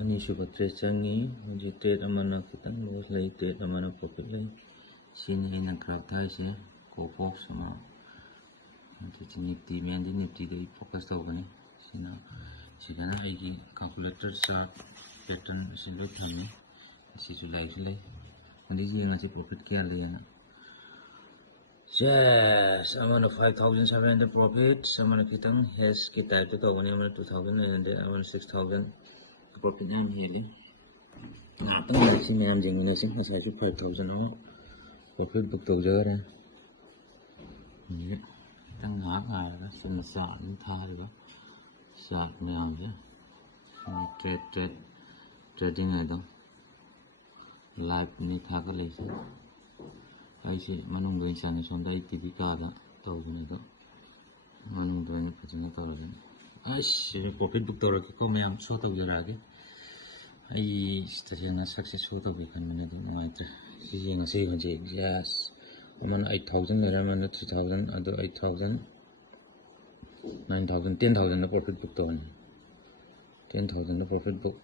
ꯑꯅꯤꯁꯨꯕ ꯇ꯭ꯔꯦꯠ ꯆꯪꯉꯤ ꯍꯧꯖꯤꯛ ꯇ꯭ꯔꯦꯠ ꯑꯃꯅ ꯈꯤꯇꯪ ꯂꯣꯁ ꯂꯩ ꯇ꯭ꯔꯦꯠ ꯑꯃꯅ ꯄ꯭ꯔꯣꯐꯤꯠ ꯂꯩ ꯁꯤꯅꯤ ꯑꯩꯅ ꯒ꯭ꯔꯥꯐ ꯊꯥꯏꯁꯦ ꯀꯣꯕꯣꯛꯁ ꯑꯃ ꯑꯗꯨꯗꯤ ꯅꯤꯐꯇꯤ ꯃꯦꯟꯗꯤ ꯅꯤꯐꯇꯤꯗ ꯑꯩ ꯐꯣꯀꯁ ꯇꯧꯒꯅꯤ ꯁꯤꯗꯅ ꯑꯩꯒꯤ ꯀꯥꯜꯀꯨꯂꯦꯇꯔ ꯆꯥꯔꯠ ꯄꯦꯇꯔꯟ ꯑꯁꯤ ꯂꯣꯏ ꯊꯝꯃꯤ ꯑꯁꯤꯁꯨ ꯂꯩꯁꯨ ꯂꯩ ꯍꯧꯖꯤꯛ ꯌꯦꯡꯉꯁꯤ ꯄ꯭ꯔꯣꯐꯤꯠ ꯀꯌꯥ ꯂꯩꯌꯦꯅ ꯌꯦꯁ ꯑꯃꯅ 5,700 ꯄ꯭ꯔꯣꯐꯤꯠ ꯑꯃꯅ ꯈꯤꯇꯪ ꯍꯦꯁꯀꯤ ꯇꯥꯏꯞꯇ ꯇꯧꯒꯅꯤ ꯑꯃꯅ 2,900 ꯑꯃꯅ 6,000 ꯄ꯭ꯔꯣꯐꯤꯠ ꯌꯥꯝ ꯍꯦꯜꯂꯤ ꯉꯥꯛꯇꯪ ꯁꯤ ꯃꯌꯥꯝ ꯌꯦꯡꯃꯤꯟꯅꯁꯤ ꯉꯁꯥꯏꯁꯨ 5,000 ꯑꯃ ꯄ꯭ꯔꯣꯐꯤꯠ ꯕꯨꯛ ꯇꯧꯖꯈꯔꯦ खितंग ngahak ngayraga chumna chart ni tharega chart mayamse trading aido live ni thaga leise aise manung doi chani sonda IPD ka da tawjuni do manung doi ni phajana tawra aise profit book tawra ko mayam show tawjarage ai stajana success show tawi kan mane do ngaitre si yenga sei honje yes aman 8,000 lera man 3,000 ado 8,000 9,000 10,000 na profit book to 10,000 na profit book